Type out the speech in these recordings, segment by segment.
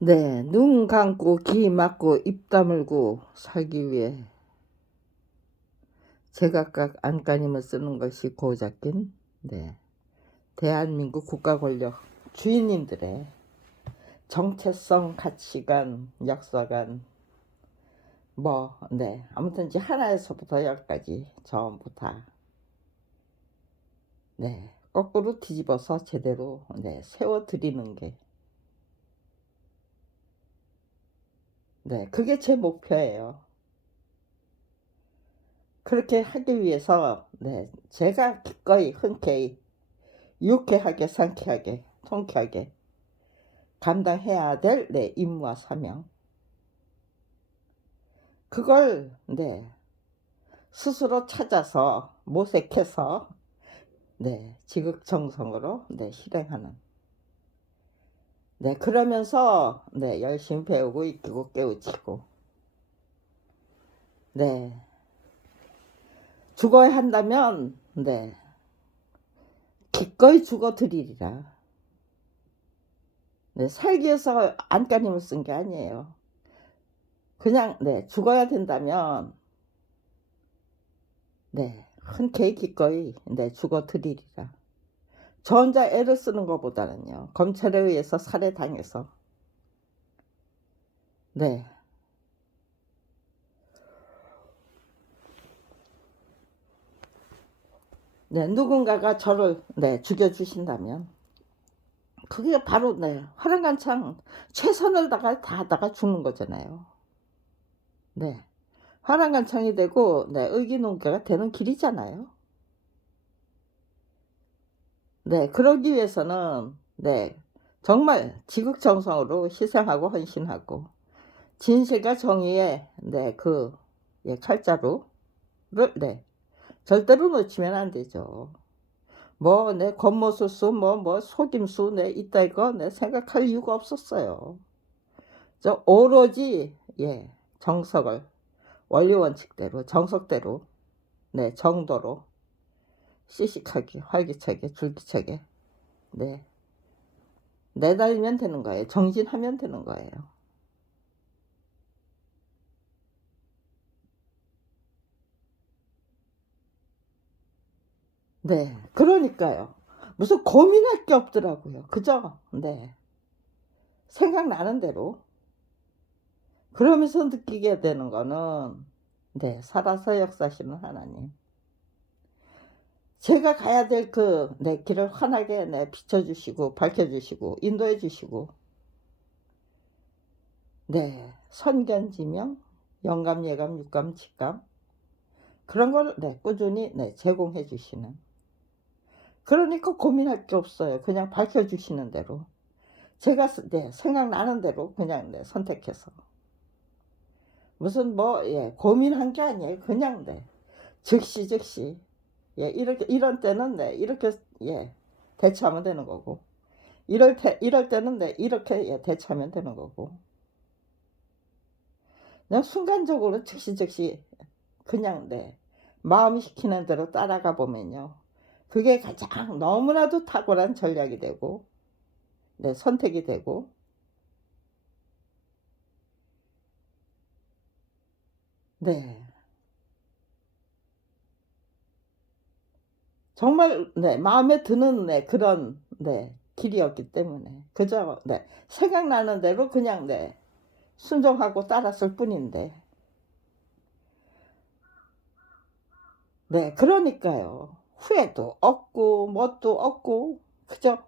네, 눈 감고 귀 막고 입 다물고 살기 위해 제각각 안간힘을 쓰는 것이 고작인 대한민국 국가 권력 주인님들의 정체성, 가치관, 역사관 아무튼 이제 하나에서부터 열까지 전부 다 거꾸로 뒤집어서 제대로 세워드리는 게 그게 제 목표예요. 그렇게 하기 위해서 제가 기꺼이 흔쾌히 유쾌하게 상쾌하게 통쾌하게 감당해야 될 임무와 사명, 그걸 스스로 찾아서 모색해서 지극정성으로 실행하는, 그러면서 열심히 배우고 익히고 깨우치고 죽어야 한다면 기꺼이 죽어드리리라. 살기 위해서 안간힘을 쓴 게 아니에요. 그냥 죽어야 된다면 흔쾌히 기꺼이 죽어드리리라. 저 혼자 애를 쓰는 것보다는요, 검찰에 의해서 살해당해서 누군가가 저를 죽여주신다면 그게 바로 화랑간창 최선을 다하다가 죽는 거잖아요. 화랑간창이 되고 의기농계가 되는 길이잖아요. 그러기 위해서는 정말 지극정성으로 희생하고 헌신하고 진실과 정의의 칼자루를 절대로 놓치면 안 되죠. 겉모술수 속임수 있다 이거 생각할 이유가 없었어요. 저 오로지 정석을 원리 원칙대로 정석대로 정도로 씩씩하게 활기차게 줄기차게 내달리면 되는 거예요. 정진하면 되는 거예요. 그러니까요. 무슨 고민할 게 없더라고요. 그죠? 생각나는 대로. 그러면서 느끼게 되는 거는 살아서 역사하시는 하나님. 제가 가야 될 그 길을 환하게 비춰주시고 밝혀주시고 인도해 주시고 선견지명, 영감, 예감, 육감, 직감 그런 걸 꾸준히 제공해 주시는, 그러니까 고민할 게 없어요. 그냥 밝혀주시는 대로 제가 생각나는 대로 그냥 선택해서 무슨 고민한 게 아니에요. 그냥 즉시 이렇게 이런 때는 이렇게 대처하면 되는 거고 이럴 때는 이렇게 대처하면 되는 거고 그냥 순간적으로 즉시 그냥 마음이 시키는 대로 따라가 보면요, 그게 가장 너무나도 탁월한 전략이 되고 선택이 되고 정말 마음에 드는 그런 길이었기 때문에 그저 생각나는 대로 그냥 순종하고 따랐을 뿐인데 그러니까요. 후회도 없고 뭣도 없고 그저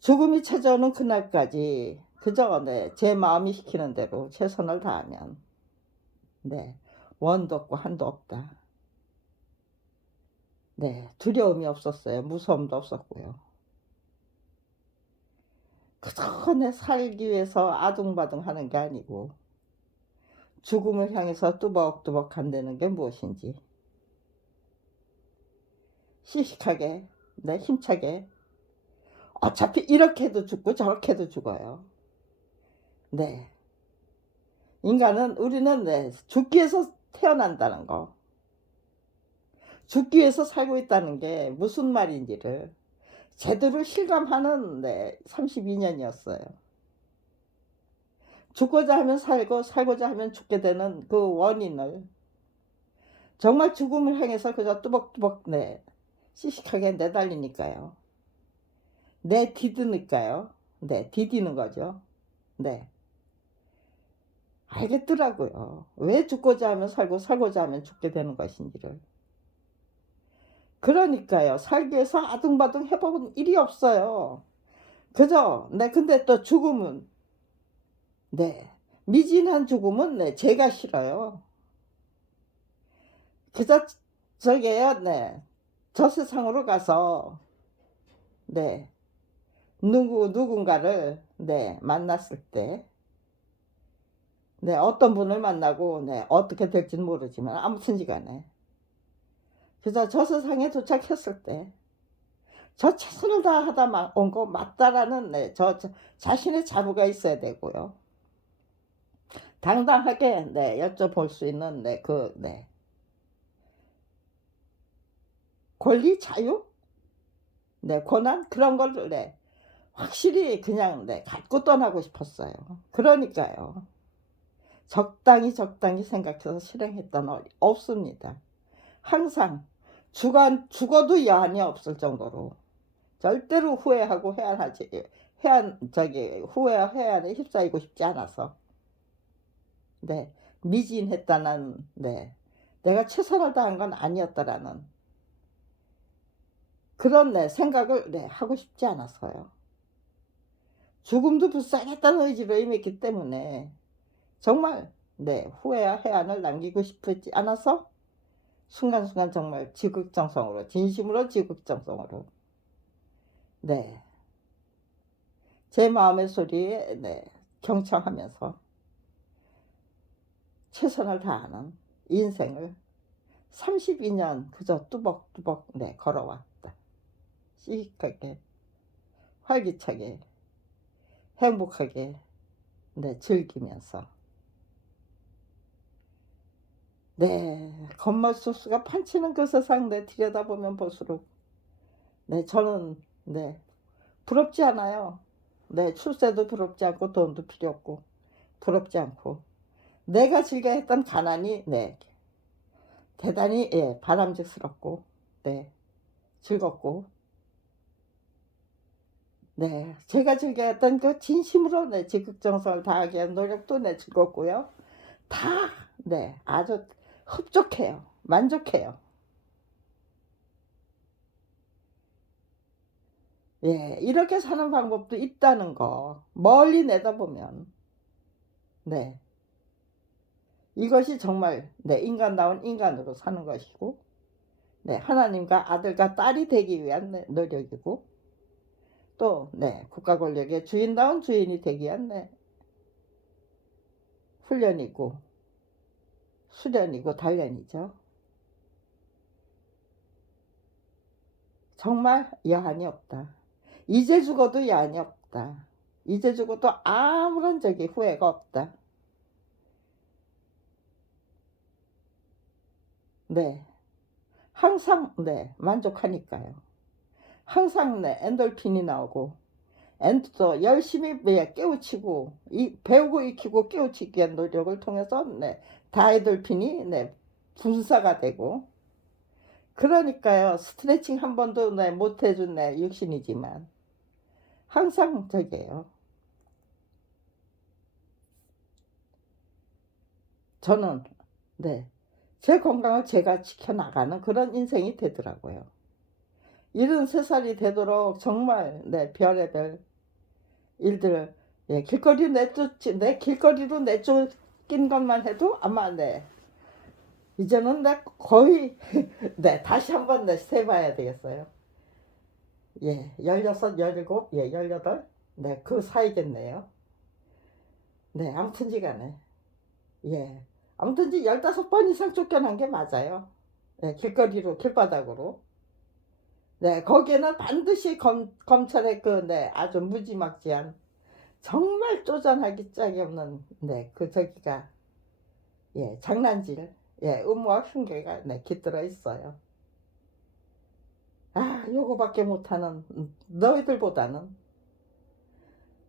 죽음이 찾아오는 그날까지 그저 제 마음이 시키는 대로 최선을 다하면 원도 없고 한도 없다. 두려움이 없었어요. 무서움도 없었고요. 그저 살기 위해서 아둥바둥 하는 게 아니고 죽음을 향해서 뚜벅뚜벅 간다는 게 무엇인지 씩씩하게 힘차게, 어차피 이렇게 해도 죽고 저렇게 해도 죽어요. 우리는 죽기 위해서 태어난다는 거, 죽기 위해서 살고 있다는 게 무슨 말인지를 제대로 실감하는 32년이었어요. 죽고자 하면 살고 살고자 하면 죽게 되는 그 원인을 정말 죽음을 향해서 그저 뚜벅뚜벅 네 씩씩하게 내달리니까요. 내디드니까요. 네, 디디는 거죠. 네, 알겠더라고요. 왜 죽고자 하면 살고 살고자 하면 죽게 되는 것인지를. 그러니까요. 살기 위해서 아둥바둥 해본 일이 없어요. 그죠? 네, 근데 또 죽음은 네, 미진한 죽음은 네, 제가 싫어요. 그저 저게요. 네, 저 세상으로 가서 네, 누군가를 네, 만났을 때 네, 어떤 분을 만나고 네, 어떻게 될지는 모르지만 아무튼지 간에 그래서 저 세상에 도착했을 때 저 최선을 다하다 온 거 맞다라는 네, 자신의 자부가 있어야 되고요. 당당하게 네, 여쭤볼 수 있는 네, 네, 권리, 자유, 네, 권한 그런 걸 네, 확실히 그냥 네, 갖고 떠나고 싶었어요. 그러니까요. 적당히 생각해서 실행했던 없습니다. 항상 죽어도 여한이 없을 정도로 절대로 후회하고 해안하지 후회와 해안에 휩싸이고 싶지 않아서 네, 미진했다는 네, 내가 최선을 다한 건 아니었다라는 그런 네, 생각을 네, 하고 싶지 않았어요. 죽음도 불쌍했다는 의지로 임했기 때문에 정말 네, 후회와 해안을 남기고 싶지 않아서 순간순간 정말 지극정성으로 진심으로 지극정성으로 네, 제 마음의 소리에 네, 경청하면서 최선을 다하는 인생을 32년 그저 뚜벅뚜벅 네, 걸어왔다. 씩씩하게 활기차게 행복하게 네, 즐기면서 네, 겉멋소스가 판치는 그 세상 네, 들여다보면 볼수록 네, 저는 네, 부럽지 않아요. 네, 출세도 부럽지 않고 돈도 필요 없고 부럽지 않고 내가 즐겨 했던 가난이 네, 대단히 예, 바람직스럽고 네, 즐겁고 네, 제가 즐겨 했던 그 진심으로 네, 지극정성을 다하기 위한 노력도 네, 즐겁고요. 다 네, 아주 흡족해요. 만족해요. 예, 이렇게 사는 방법도 있다는 거 멀리 내다보면 네, 이것이 정말 네, 인간다운 인간으로 사는 것이고 네, 하나님과 아들과 딸이 되기 위한 네, 노력이고 또 네, 국가 권력의 주인다운 주인이 되기 위한 네, 훈련이고 수련이고 단련이죠. 정말 여한이 없다. 이제 죽어도 여한이 없다. 이제 죽어도 아무런 적이 후회가 없다. 네, 항상 네, 만족하니까요. 항상 네, 엔돌핀이 나오고 엔도 열심히 네, 깨우치고 배우고 익히고 깨우치기 위한 노력을 통해서 네, 다이돌핀이 네, 분사가 되고 그러니까요. 스트레칭 한 번도 네, 못 해준 네, 육신이지만 항상 저게요. 저는 네, 제 건강을 제가 지켜나가는 그런 인생이 되더라고요. 73살이 되도록 정말 네, 별의별 일들 예, 길거리로 내쫓긴 것만 해도 아마 네, 이제는 내 거의 네, 다시 한번 네, 세봐야 되겠어요. 예, 16, 17, 예, 18, 네, 그 사이겠네요. 네, 아무튼지간에 예, 아무튼지 15번 이상 쫓겨난 게 맞아요. 네, 길바닥으로. 네, 거기에는 반드시 검찰의 그, 네, 아주 무지막지한 정말 쪼잔하기 짝이 없는 네, 그 저기가 예, 장난질 예, 음모와 흉계가 네, 깃들어 있어요. 아, 요거밖에 못하는 너희들보다는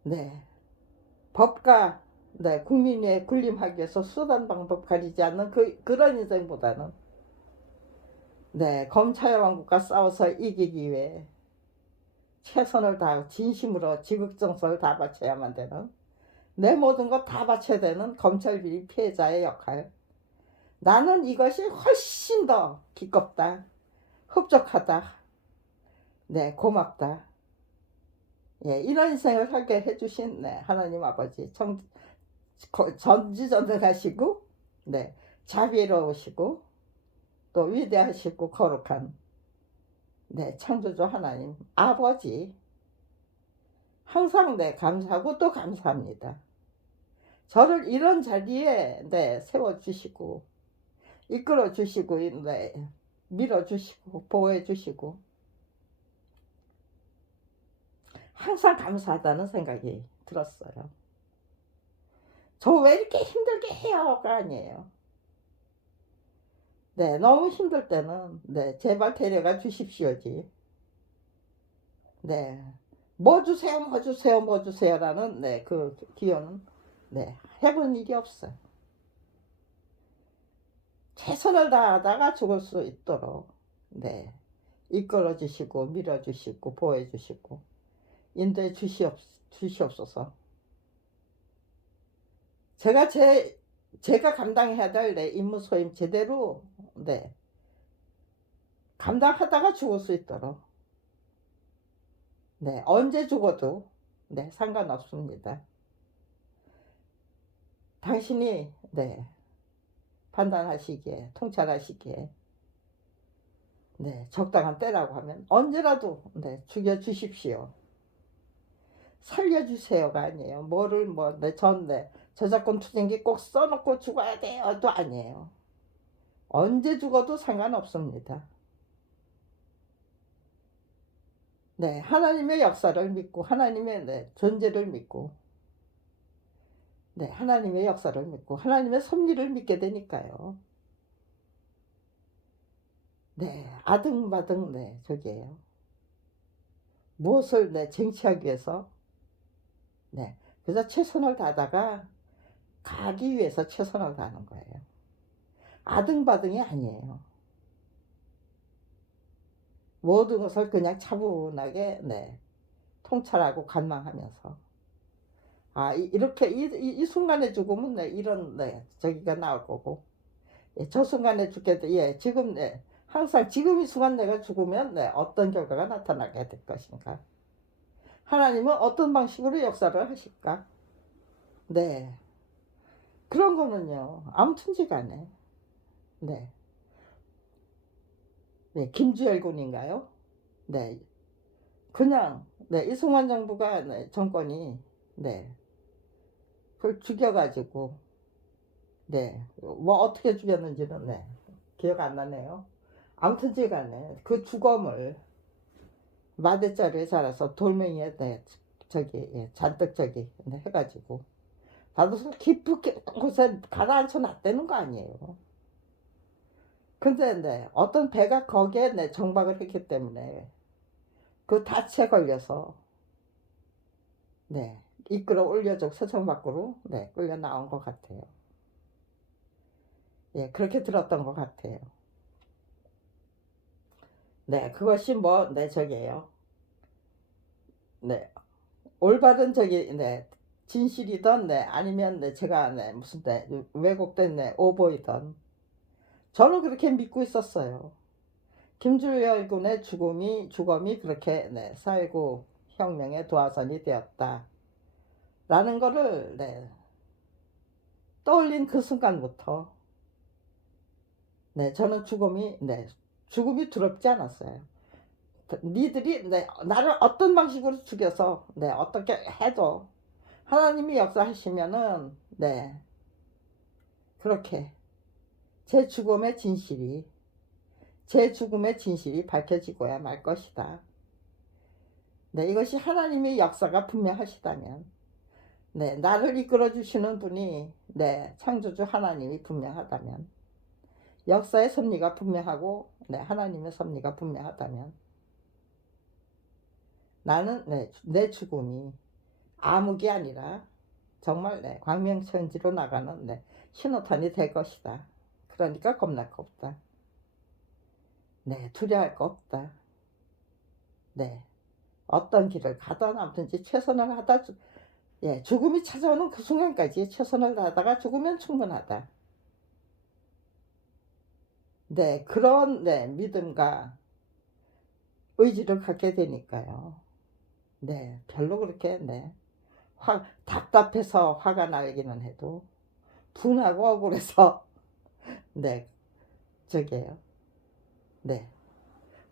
네, 법과 네, 국민에 군림하기 위해서 수단 방법 가리지 않는 그런 인생보다는 네, 검찰 왕국과 싸워서 이기기 위해 최선을 다하고 진심으로 지극정성을 다 바쳐야만 되는 내 모든 것 다 바쳐야 되는 검찰 비리 피해자의 역할. 나는 이것이 훨씬 더 기껍다. 흡족하다. 네, 고맙다. 예, 이런 인생을 살게 해주신 네, 하나님 아버지 전지전능하시고 네, 자비로우시고 또 위대하시고 거룩한 네, 창조주 하나님 아버지 항상 네, 감사하고 또 감사합니다. 저를 이런 자리에 네, 세워주시고 이끌어주시고 네, 밀어주시고 보호해주시고 항상 감사하다는 생각이 들었어요. 저 왜 이렇게 힘들게 해요가 아니에요. 네, 너무 힘들 때는 네, 제발 데려가 주십시오지. 네, 뭐 주세요, 뭐 주세요, 뭐 주세요라는 네, 그 기여는 네, 해본 일이 없어요. 최선을 다하다가 죽을 수 있도록 네, 이끌어 주시고 밀어 주시고 보호해 주시고 인도해 주시옵소서. 제가 감당해야 될 내 임무 소임 제대로 네, 감당하다가 죽을 수 있도록 네, 언제 죽어도 네, 상관없습니다. 당신이 네, 판단하시기에 통찰하시기에 네, 적당한 때라고 하면 언제라도 네, 죽여주십시오. 살려주세요가 아니에요. 뭐를 네, 저작권 투쟁기 꼭 써놓고 죽어야 돼요도 아니에요. 언제 죽어도 상관없습니다. 네, 하나님의 역사를 믿고 하나님의 네, 존재를 믿고 네, 하나님의 역사를 믿고 하나님의 섭리를 믿게 되니까요. 네, 아등바등 네, 저기에요. 무엇을 네, 쟁취하기 위해서 네, 그래서 최선을 다하다가 가기 위해서 최선을 다하는 거예요. 아등바등이 아니에요. 모든 것을 그냥 차분하게 네, 통찰하고 관망하면서 이렇게 이 순간에 죽으면 네, 이런 네, 저기가 나올 거고 예, 저 순간에 죽게도 예, 지금 네, 항상 지금 이 순간 내가 죽으면 네, 어떤 결과가 나타나게 될 것인가? 하나님은 어떤 방식으로 역사를 하실까? 네, 그런 거는요 아무튼지 간에 네, 네, 김주열 군인가요? 네, 그냥 네, 이승만 정부가 네, 정권이 네, 그걸 죽여가지고 네, 뭐 어떻게 죽였는지는 네, 기억 안 나네요. 아무튼지 간에 그 주검을 마대자루에 자라서 돌멩이에 네, 저기 예, 잔뜩 저기 네, 해가지고 받아서 깊은 곳에 가라앉혀 놨다는 거 아니에요. 근데 네, 어떤 배가 거기에 네, 정박을 했기 때문에 그 닻에 걸려서 네, 이끌어 올려줘 서청 밖으로 네, 끌려 나온 것 같아요. 예, 그렇게 들었던 것 같아요. 네, 그것이 뭐, 네, 저기예요. 네, 올바른 저기, 네, 진실이던, 네, 아니면, 네, 제가, 네, 무슨, 네, 왜곡된, 네, 오보이던. 저는 그렇게 믿고 있었어요. 김주열 군의 죽음이 그렇게, 네, 4.19 혁명의 도화선이 되었다. 라는 거를, 네, 떠올린 그 순간부터, 네, 저는 죽음이 두렵지 않았어요. 니들이 네, 나를 어떤 방식으로 죽여서 네, 어떻게 해도 하나님이 역사하시면은 네, 그렇게 제 죽음의 진실이 밝혀지고야 말 것이다. 네, 이것이 하나님의 역사가 분명하시다면 네, 나를 이끌어 주시는 분이 네, 창조주 하나님이 분명하다면 역사의 섭리가 분명하고 네, 하나님의 섭리가 분명하다면 나는 네, 내 죽음이 암흑이 아니라 정말 네, 광명천지로 나가는 네, 신호탄이 될 것이다. 그러니까 겁날 거 없다. 네, 두려워할 거 없다. 네, 어떤 길을 가든 아무든지 최선을 하다 예, 죽음이 찾아오는 그 순간까지 최선을 다하다가 죽으면 충분하다. 네, 그런 네, 믿음과 의지를 갖게 되니까요. 네, 별로 그렇게 네, 답답해서 화가 나기는 해도 분하고 억울해서 네, 저게요. 네.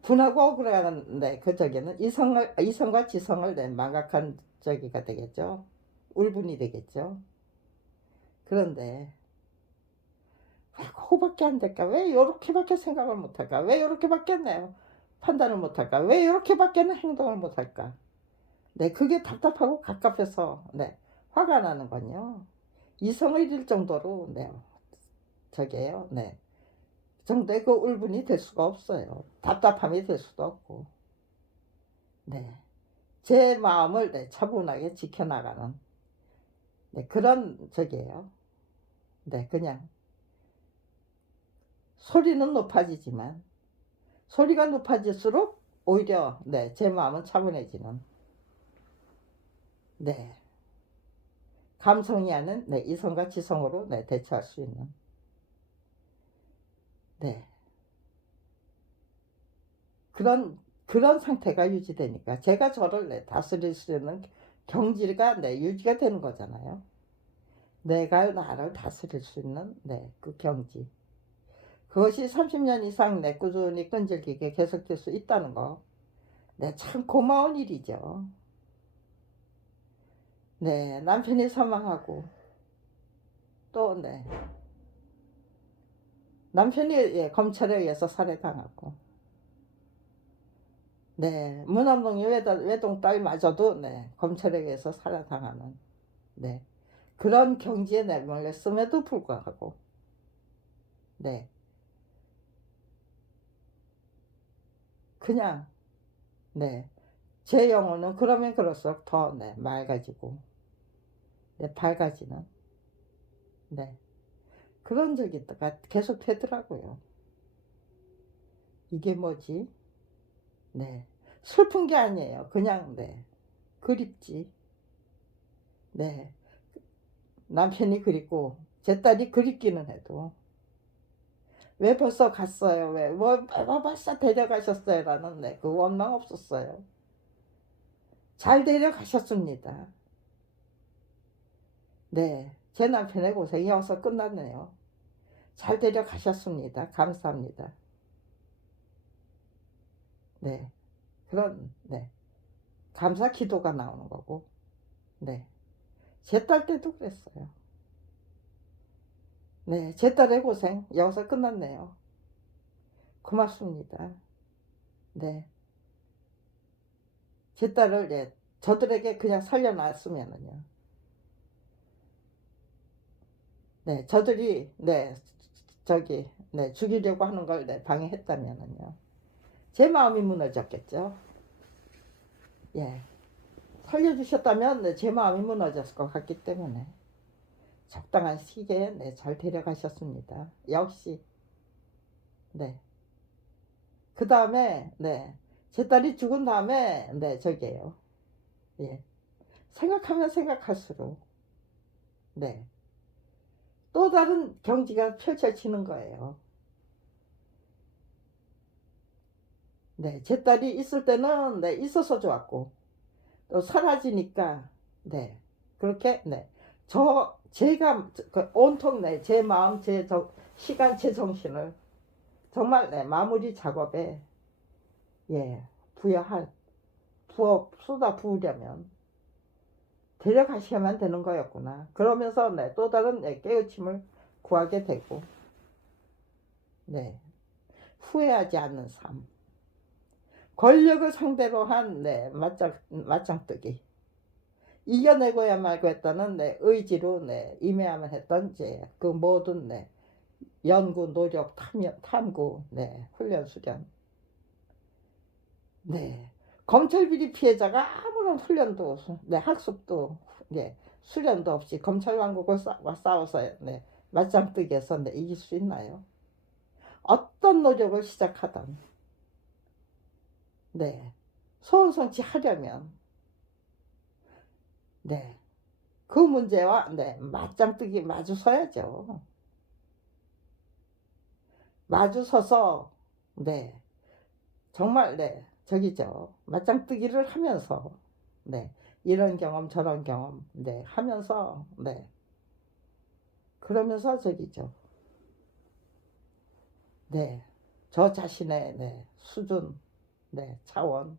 분하고 억울한 네, 그 저기는 이성과 지성을 네, 망각한 저기가 되겠죠. 울분이 되겠죠. 그런데 왜 그거밖에 안 될까? 왜 이렇게밖에 생각을 못할까? 왜 이렇게밖에 판단을 못할까? 왜 이렇게밖에는 행동을 못할까? 네, 그게 답답하고 갑갑해서 네, 화가 나는 건요. 이성을 잃을 정도로 네, 저게요. 네, 정도의 그 울분이 될 수가 없어요. 답답함이 될 수도 없고. 네, 제 마음을 네, 차분하게 지켜나가는 네, 그런 저기예요. 네, 그냥 소리는 높아지지만 소리가 높아질수록 오히려 네, 제 마음은 차분해지는 네, 감성이 아닌 네, 이성과 지성으로 네, 대처할 수 있는 네, 그런 상태가 유지되니까 제가 저를 네, 다스릴 수 있는 경지가 네, 유지가 되는 거잖아요. 내가 나를 다스릴 수 있는 네, 그 경지. 그것이 30년 이상 내 꾸준히 끈질기게 계속될 수 있다는 거. 네, 참 고마운 일이죠. 네, 남편이 사망하고 또 네, 남편이 예, 검찰에 의해서 살해당하고 네, 무남동이 외동딸마저도 네, 검찰에 의해서 살해당하는 네, 그런 경지에 내몰렸음에도 불구하고 네, 그냥 네, 제 영혼은 그러면 그럴수록 더 네, 맑아지고 네, 밝아지는 네, 그런 적이가 계속 되더라고요. 이게 뭐지? 네, 슬픈 게 아니에요. 그냥 네, 그립지. 네, 남편이 그립고 제 딸이 그립기는 해도 왜 벌써 갔어요? 왜 벌써 데려가셨어요? 라는 네, 그 원망 없었어요. 잘 데려가셨습니다. 네, 제 남편의 고생이 여기서 끝났네요. 잘 데려가셨습니다. 감사합니다. 네, 그런 네, 감사 기도가 나오는 거고 네, 제 딸 때도 그랬어요. 네, 제 딸의 고생 여기서 끝났네요. 고맙습니다. 네, 제 딸을 네, 저들에게 그냥 살려놨으면은요. 네, 저들이 네, 저기 네, 죽이려고 하는 걸 네, 방해했다면은요. 제 마음이 무너졌겠죠. 예, 살려주셨다면 네, 제 마음이 무너졌을 것 같기 때문에 적당한 시기에 네, 잘 데려가셨습니다. 역시 네. 그 다음에 네, 제 딸이 죽은 다음에 네, 저기에요. 예, 생각하면 생각할수록 네, 또 다른 경지가 펼쳐지는 거예요. 네, 제 딸이 있을 때는 네, 있어서 좋았고 또 사라지니까 네, 그렇게 네, 제가 그 온통 네, 제 마음, 시간, 제 정신을 정말 네, 마무리 작업에 예, 부여할 쏟아 부으려면 데려가셔야만 되는 거였구나. 그러면서 네, 또 다른 네, 깨우침을 구하게 되고 네, 후회하지 않는 삶. 권력을 상대로 한 네, 맞짱뜨기. 이겨내고야 말고 했다는 네, 의지로 네, 임해야만 했던 이제 그 모든 네, 연구, 노력, 탐구, 네, 훈련, 수련. 네. 검찰 비리 피해자가 아무런 훈련도, 네, 학습도, 네, 수련도 없이 검찰 왕국을 싸워서 네, 맞짱뜨기해서 네, 이길 수 있나요? 어떤 노력을 시작하든 네, 소원성취 하려면 네, 그 문제와 네, 맞짱뜨기 마주서야죠. 마주서서 네, 정말 네, 저기죠. 맞짱뜨기를 하면서 네, 이런 경험 저런 경험 네, 하면서 네, 그러면서 저기죠. 네, 저 자신의 네, 수준, 네, 차원,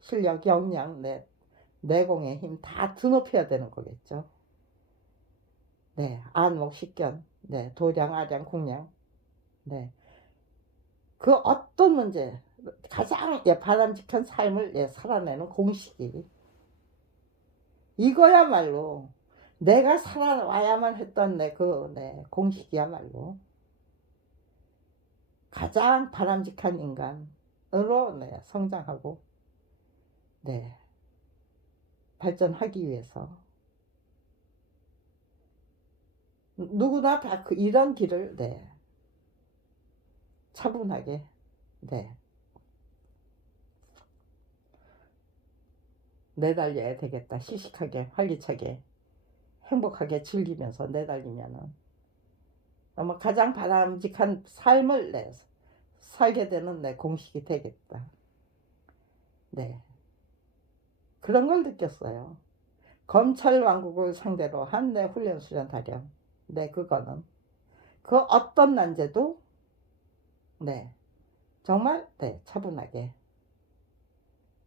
실력, 역량, 네, 내공의 힘 다 드높여야 되는 거겠죠. 네, 안목, 식견, 네, 도량, 아량, 공량, 네, 그 어떤 문제, 가장 예, 바람직한 삶을 예, 살아내는 공식이 이거야말로 내가 살아와야만 했던 내 공식이야말로 가장 바람직한 인간으로 네, 성장하고 네, 발전하기 위해서 누구나 다 이런 길을 네, 차분하게 네, 내달려야 되겠다. 시식하게 활기차게 행복하게 즐기면서 내달리면은 아마 가장 바람직한 삶을 내 살게 되는 내 공식이 되겠다. 네, 그런 걸 느꼈어요. 검찰 왕국을 상대로 한 내 훈련 수련 단련. 네, 그거는 그 어떤 난제도 네, 정말 네, 차분하게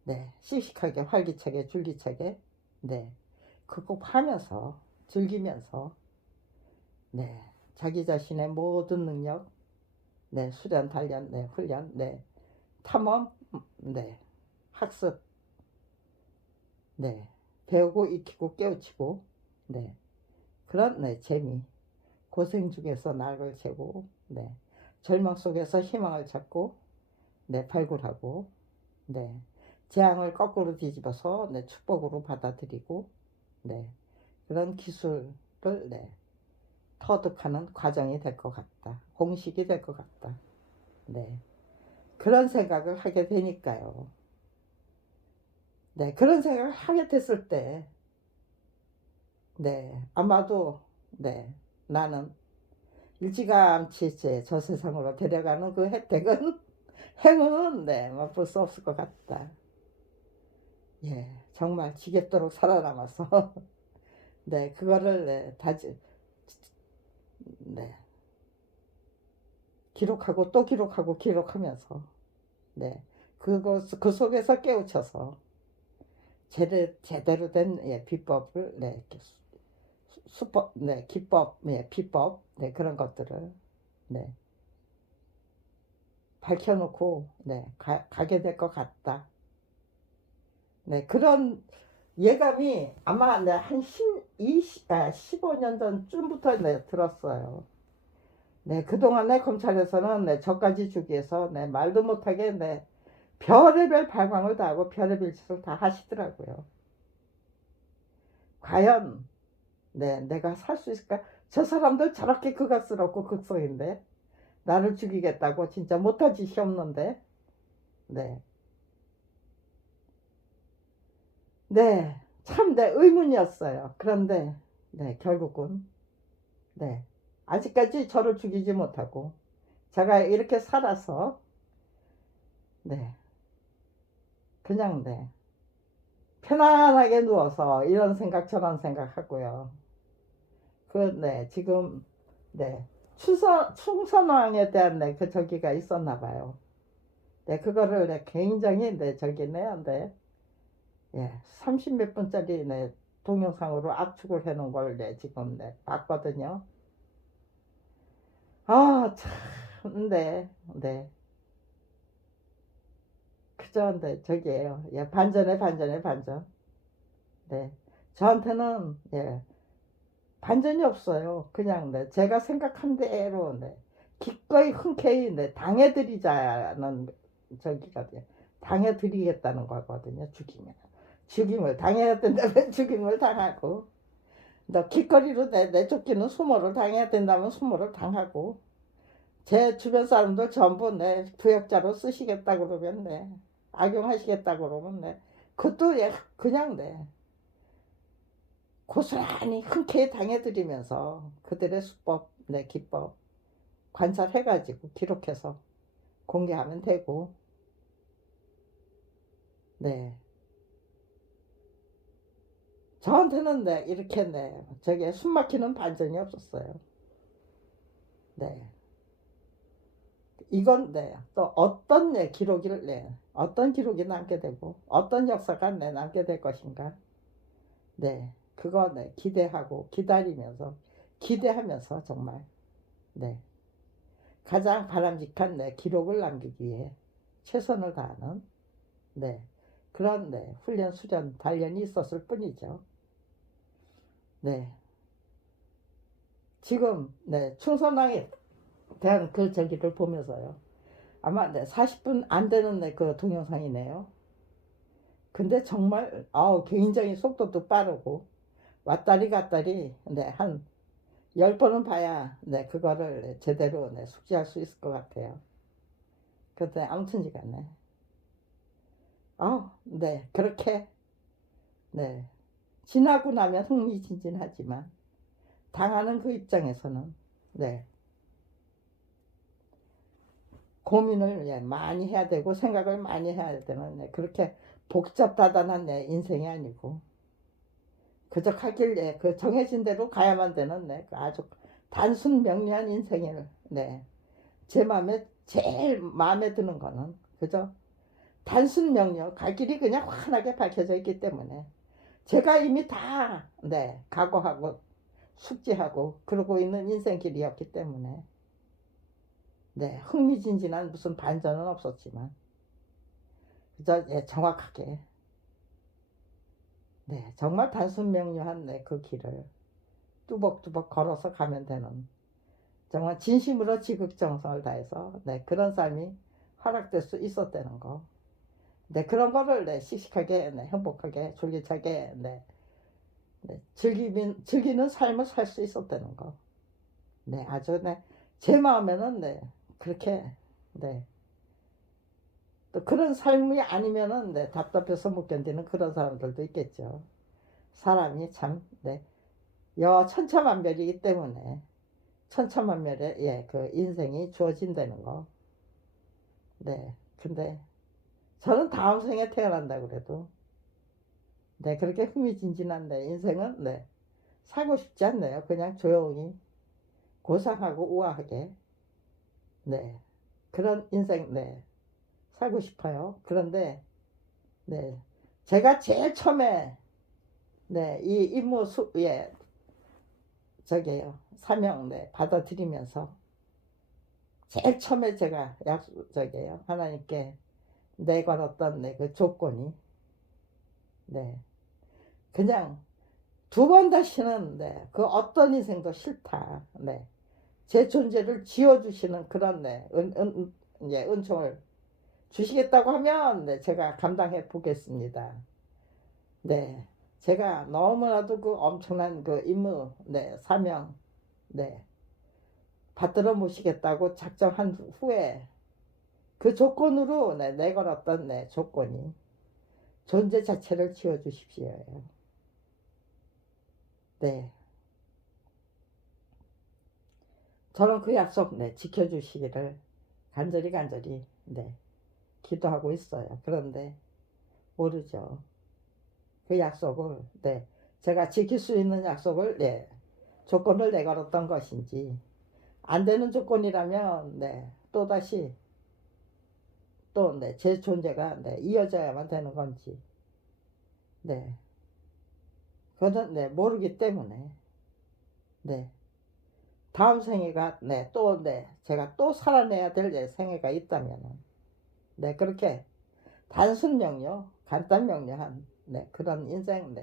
네, 씩씩하게 활기차게 줄기차게 네, 극복하면서 즐기면서 네, 자기 자신의 모든 능력 네, 수련 단련 네, 훈련 네, 탐험 네, 학습 네, 배우고 익히고 깨우치고 네, 그런 네, 재미 고생 중에서 낙을 세고 네, 절망 속에서 희망을 찾고 네, 발굴하고 네, 재앙을 거꾸로 뒤집어서 네, 축복으로 받아들이고 네, 그런 기술을 네, 터득하는 과정이 될 것 같다. 공식이 될 것 같다. 네, 그런 생각을 하게 되니까요. 네, 그런 생각을 하게 됐을 때 네, 아마도 네, 나는 일찌감치 저 세상으로 데려가는 그 혜택은 행운은 네, 맛볼 수 없을 것 같다. 예, 정말 지겹도록 살아남아서 네, 그거를 네, 네, 기록하고 또 기록하고 기록하면서 네, 그 속에서 깨우쳐서 제대로 된 예, 비법을 네, 수법, 네, 기법, 네, 비법, 네, 그런 것들을 네, 밝혀놓고 네, 가게 될 것 같다. 네, 그런 예감이 아마 네, 한 15년 전쯤부터 네, 들었어요. 네, 그동안에 검찰에서는 네, 저까지 주기해서 네, 말도 못하게 네, 별의별 발광을 다 하고 별의별 짓을 다 하시더라고요. 과연 네, 내가 살 수 있을까? 저 사람들 저렇게 극악스럽고 극성인데 나를 죽이겠다고 진짜 못할 짓이 없는데 네, 네, 참 내 의문이었어요. 그런데 네, 결국은 네, 아직까지 저를 죽이지 못하고 제가 이렇게 살아서 네, 그냥 네, 편안하게 누워서 이런 생각 저런 생각 하고요. 네, 지금 네, 충선왕에 대한 네, 그 저기가 있었나 봐요. 네, 그거를 네, 굉장히 네, 저기네요. 네, 예, 30 몇 분짜리 네, 동영상으로 압축을 해놓은 걸 네, 지금 네, 봤거든요. 아, 참, 네, 그저 네, 저기에요. 예, 반전에 반전. 네, 저한테는 예, 반전이 없어요. 그냥 네, 제가 생각한 대로 네, 기꺼이 흔쾌히 네, 당해드리자는 저기거든요. 당해드리겠다는 거거든요. 죽임을 당해야 된다면 죽임을 당하고 너 길거리로 내쫓기는 수모를 당해야 된다면 수모를 당하고, 제 주변 사람들 전부 내 부역자로 쓰시겠다 그러면 악용하시겠다 그러면 그것도 그냥 고스란히 흔쾌히 당해드리면서 그들의 수법, 기법 관찰해가지고 기록해서 공개하면 되고, 저한테는 이렇게 저게 숨막히는 반전이 없었어요. 이건 또 어떤 기록을 어떤 기록이 남게 되고 어떤 역사가 남게 될 것인가, 그거 기대하고 기다리면서 기대하면서 정말 가장 바람직한 기록을 남기기 위해 최선을 다하는 그런 훈련 수련 단련이 있었을 뿐이죠. 지금 충선왕에 대한 그 저기를 보면서요, 아마 40분 안 되는 그 동영상이네요. 근데 정말 굉장히 속도도 빠르고 왔다리 갔다리 한 10번은 봐야 그거를 제대로 숙지할 수 있을 것 같아요. 근데 아무튼 시간에 그렇게 지나고 나면 흥미진진하지만 당하는 그 입장에서는 고민을 많이 해야 되고 생각을 많이 해야 되는 그렇게 복잡다단한 인생이 아니고, 그저 가길 그 정해진 대로 가야만 되는 아주 단순 명료한 인생을 제 마음에 제일 마음에 드는 거는 그저 단순 명료, 갈 길이 그냥 환하게 밝혀져 있기 때문에 제가 이미 다 각오하고 숙지하고 그러고 있는 인생길이었기 때문에 흥미진진한 무슨 반전은 없었지만 그저 정확하게 정말 단순 명료한 그 길을 뚜벅뚜벅 걸어서 가면 되는, 정말 진심으로 지극정성을 다해서 그런 삶이 허락될 수 있었다는 거, 그런 거를 씩씩하게 행복하게 졸기차게 즐기는 삶을 살 수 있었다는 거, 아주 제 마음에는 그렇게 또 그런 삶이 아니면은 답답해서 못 견디는 그런 사람들도 있겠죠. 사람이 참 천차만별이기 때문에 천차만별의 그 인생이 주어진다는 거. 근데 저는 다음 생에 태어난다 그래도 그렇게 흥미진진한 인생은 살고 싶지 않네요. 그냥 조용히 고상하고 우아하게 그런 인생 살고 싶어요. 그런데 제가 제일 처음에 이 임무 저게요 사명 받아들이면서 제일 처음에 제가 저게요 하나님께 내걸었던 그 조건이 그냥 두 번 다시는 그 어떤 인생도 싫다. 제 존재를 지어주시는 그런 은총을 주시겠다고 하면 제가 감당해 보겠습니다. 제가 너무나도 그 엄청난 그 임무 사명 받들어 모시겠다고 작정한 후에 그 조건으로 내걸었던 조건이 존재 자체를 지어주십시오예요. 저는 그 약속 지켜주시기를 간절히 기도하고 있어요. 그런데 모르죠. 그 약속을 제가 지킬 수 있는 약속을 조건을 내걸었던 것인지, 안 되는 조건이라면 또다시 또 제 존재가 이어져야만 되는 건지 그거는 모르기 때문에 다음 생애가 또 제가 또 살아내야 될 생애가 있다면 그렇게 단순 명료, 간단 명료한 그런 인생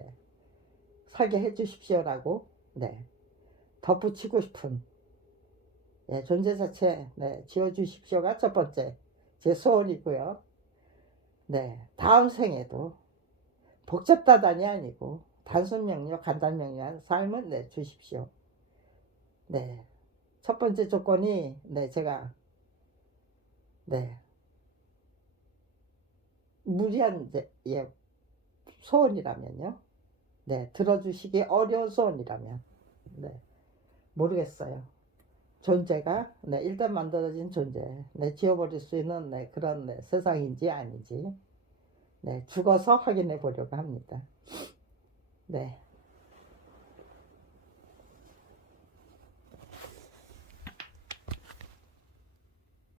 살게 해주십시오라고 덧붙이고 싶은 존재 자체 지어주십시오가 첫 번째 제 소원이고요. 다음 생에도 복잡다단이 아니고 단순 명료, 간단 명료한 삶을 네, 주십시오. 네. 첫 번째 조건이, 네, 제가, 네, 무리한, 예, 소원이라면요. 네, 들어주시기 어려운 소원이라면, 네, 모르겠어요. 존재가, 네, 일단 만들어진 존재, 네, 지워버릴 수 있는, 네, 그런, 네, 세상인지 아닌지, 네, 죽어서 확인해 보려고 합니다. 네.